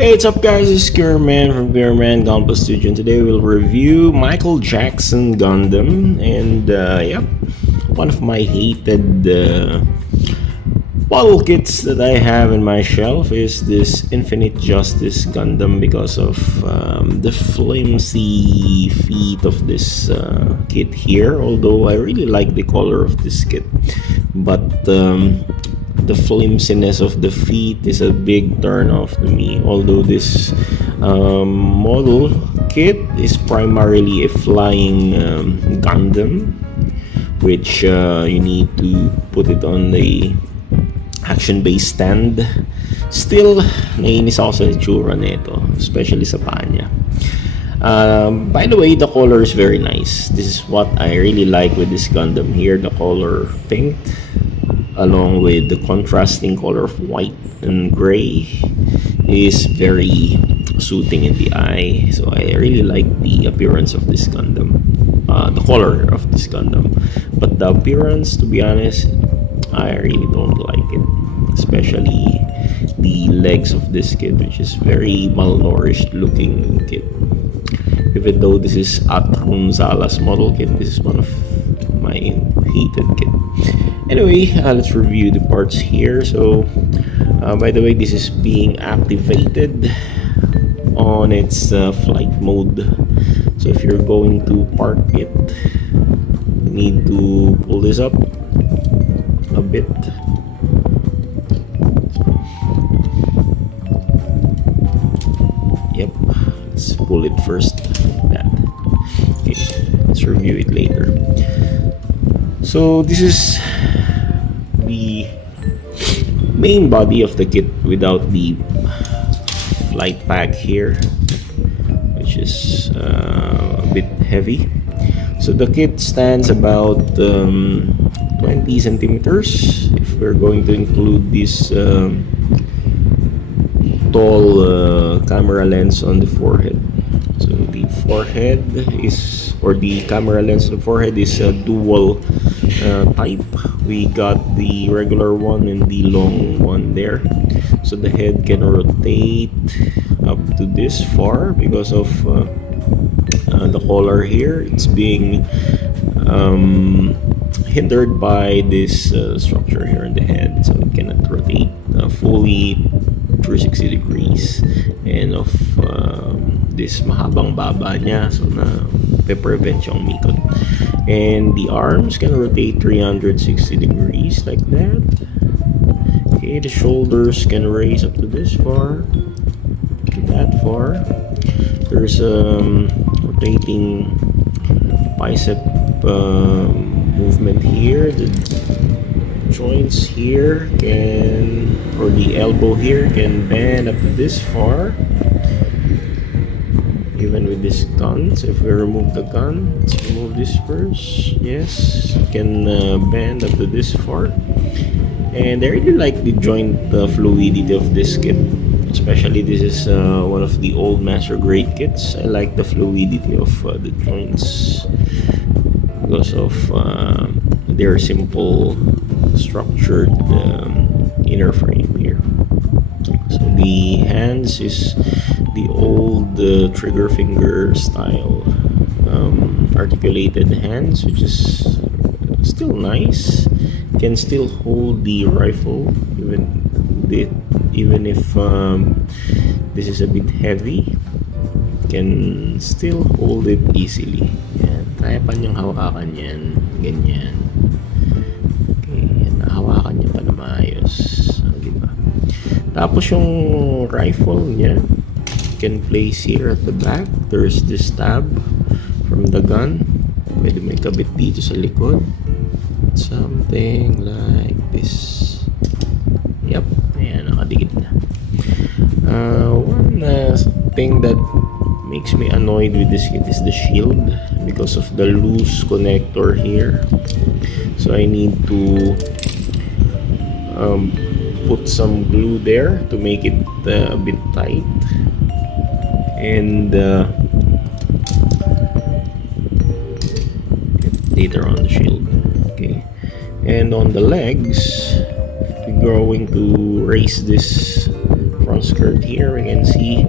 Hey, what's up guys, it's Gearman from Gearman Gunpla Studio, and today we'll review Michael Jackson Gundam. And yep, one of my hated model kits that I have in my shelf is this Infinite Justice Gundam because of the flimsy feet of this kit here. Although I really like the color of this kit, but the flimsiness of the feet is a big turn off to me. Although this model kit is primarily a flying Gundam, which you need to put it on the action-based stand. Still, naiinis ako sa itsura nito, especially sa paa niya. By the way, the color is very nice. This is what I really like with this Gundam here. The color pink, along with the contrasting color of white and gray, is very soothing in the eye. So I really like the appearance of this Gundam, the color of this Gundam. But the appearance, to be honest, I really don't like it, especially the legs of this kit, which is very malnourished looking kit. Even though this is Atrun Zala's model kit, this is one of my hated kit. Anyway, let's review the parts here. So by the way, this is being activated on its flight mode. So if you're going to park it, you need to pull this up a bit. Yep, let's pull it first like that. Okay, let's review it later. So this is the main body of the kit without the flight pack here, which is a bit heavy. So the kit stands about 20 centimeters if we're going to include this tall camera lens on the forehead. So the forehead is, or the camera lens on the forehead is a dual type. We got the regular one and the long one there. So the head can rotate up to this far because of the collar here. It's being hindered by this structure here in the head, so it cannot rotate fully 360 degrees. And of this mahabang baba niya, so na pe-prevent siyang umikot. And the arms can rotate 360 degrees like that. Okay, the shoulders can raise up to this far, to that far. There's rotating bicep movement here. The joints here can, or the elbow here can bend up to this far, even with this gun. So if we remove the gun, let's remove this first. Yes, it can bend up to this far. And I really like the joint fluidity of this kit. Especially this is one of the old master grade kits. I like the fluidity of the joints because of their simple structured inner frame here. So the hands is the old trigger finger style articulated hands, which is still nice. Can still hold the rifle even if this is a bit heavy. Can still hold it easily. Yan, kaya pa niyang hawakan yan, ganyan. Okay, yan, nahawakan niya pa na maayos, diba? Tapos yung rifle niya can place here at the back. There's this tab from the gun. Pwede may kabit dito sa likod, something like this. Yep, ayan, nakadikit na. One thing that makes me annoyed with this kit is the shield, because of the loose connector here. So I need to put some glue there to make it a bit tight. And later on the shield. Okay, and on the legs, we're going to raise this front skirt here. We can see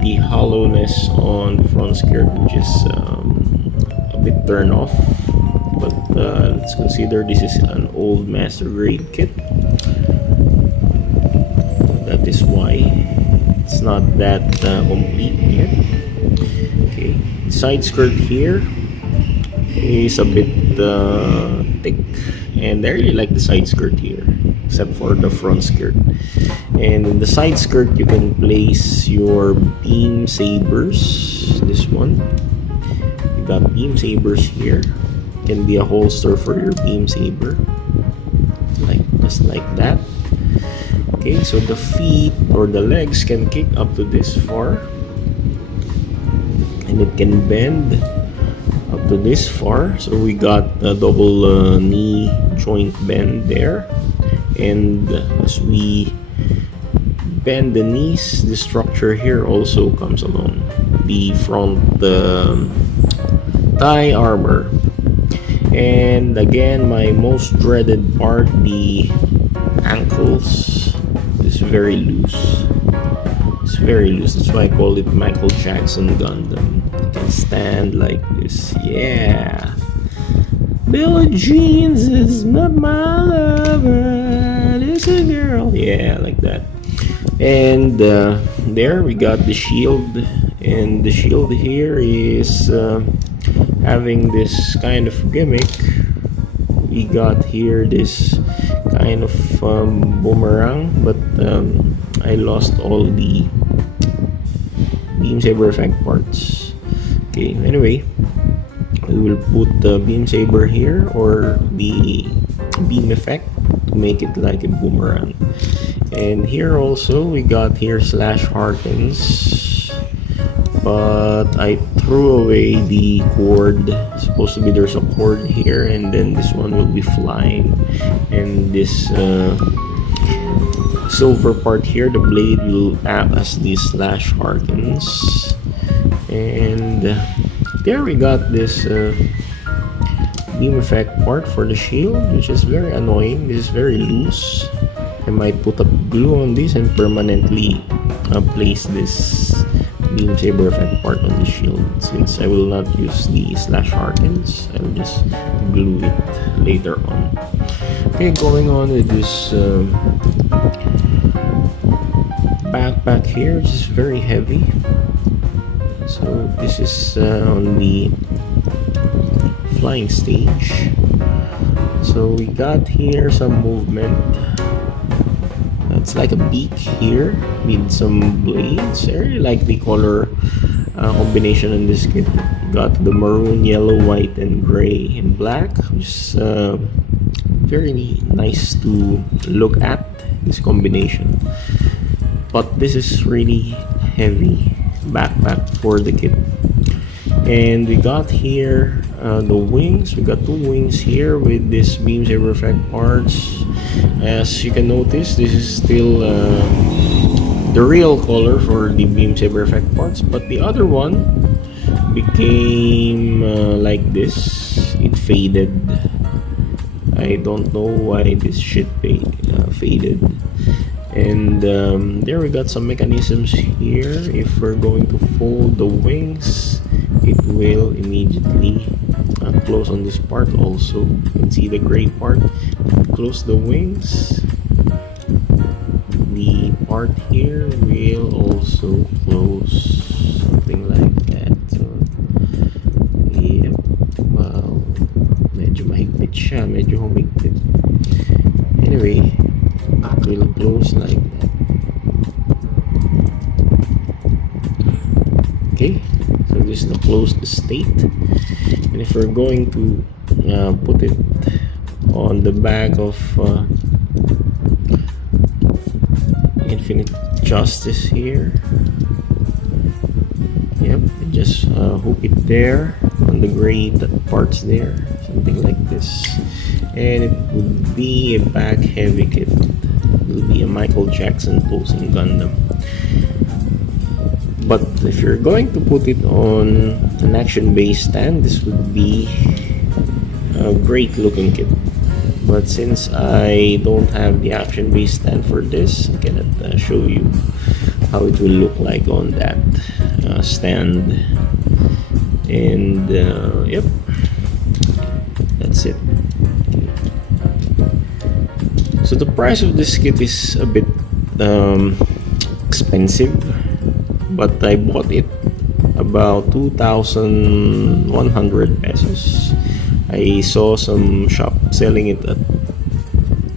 the hollowness on the front skirt, which is a bit turned off. But let's consider this is an old master grade kit. That is why it's not that complete yet. Okay, side skirt here is a bit thick, and I really like the side skirt here, except for the front skirt. And in the side skirt you can place your beam sabers. This one, you got beam sabers here. Can be a holster for your beam saber, just like that. Okay, so the feet or the legs can kick up to this far, and it can bend up to this far. So we got a double knee joint bend there, and as we bend the knees, the structure here also comes along the front thigh armor. And again, my most dreaded part, the ankles, is very loose. It's very loose. That's why I call it Michael Jackson Gundam. You can stand like this. Yeah. Billie Jeans is not my lover. It's a girl. Yeah, like that. And there we got the shield. And the shield here is having this kind of gimmick. We got here this kind of boomerang, but I lost all the beam saber effect parts. Okay, anyway, we will put the beam saber here, or the beam effect, to make it like a boomerang. And here also we got here slash Harkins, but I threw away the cord. Supposed to be there's a cord here, and then this one will be flying, and this silver part here, the blade, will act as the slash Harkins. And there we got this beam effect part for the shield, which is very annoying. This is very loose. I might put up glue on this and permanently place this beam saber effect part on the shield. Since I will not use the slash Harkins, I'll just glue it later on. Okay, going on with this backpack here, which is very heavy. So this is on the flying stage. So we got here some movement. It's like a beak here with some blades. I really like the color combination in this kit. Got the maroon, yellow, white, and gray and black, which is very nice to look at, this combination. But this is really heavy backpack for the kit. And we got here the wings. We got two wings here with this beam saber effect parts. As you can notice, this is still the real color for the beam saber effect parts, but the other one became like this. It faded. I don't know why this shit faded. And there we got some mechanisms here. If we're going to fold the wings, it will immediately close on this part also. You can see the gray part. Close the wings. The part here will also close, something like that. So, yep. Wow. Medyo mahigpit siya. Medyo humigpit. Anyway, it will close like that. Okay, so this is the closed state. And if we're going to put it on the back of Infinite Justice here, yep, just hook it there on the gray parts there, something like this, and it would be a back heavy kit. It will be a Michael Jackson posing Gundam. But if you're going to put it on an action-based stand, this would be a great looking kit. But since I don't have the action-based stand for this, I cannot show you how it will look like on that stand. And yep, that's it. So the price of this kit is a bit expensive, but I bought it about 2,100 pesos. I saw some shop selling it at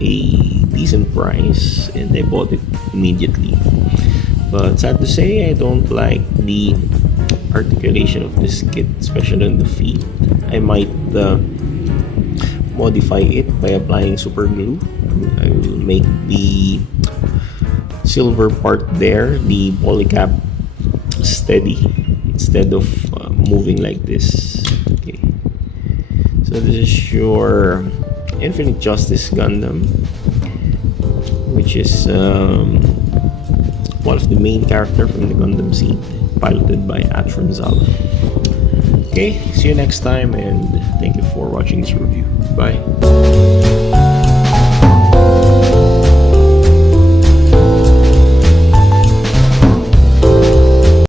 a decent price and I bought it immediately. But sad to say, I don't like the articulation of this kit, especially on the feet. I might modify it by applying super glue. I will make the silver part there, the polycap, steady instead of moving like this. Okay, so this is your Infinite Justice Gundam, which is one of the main character from the Gundam SEED, piloted by Atron Zal. Okay, see you next time, and thank you for watching this review. Bye.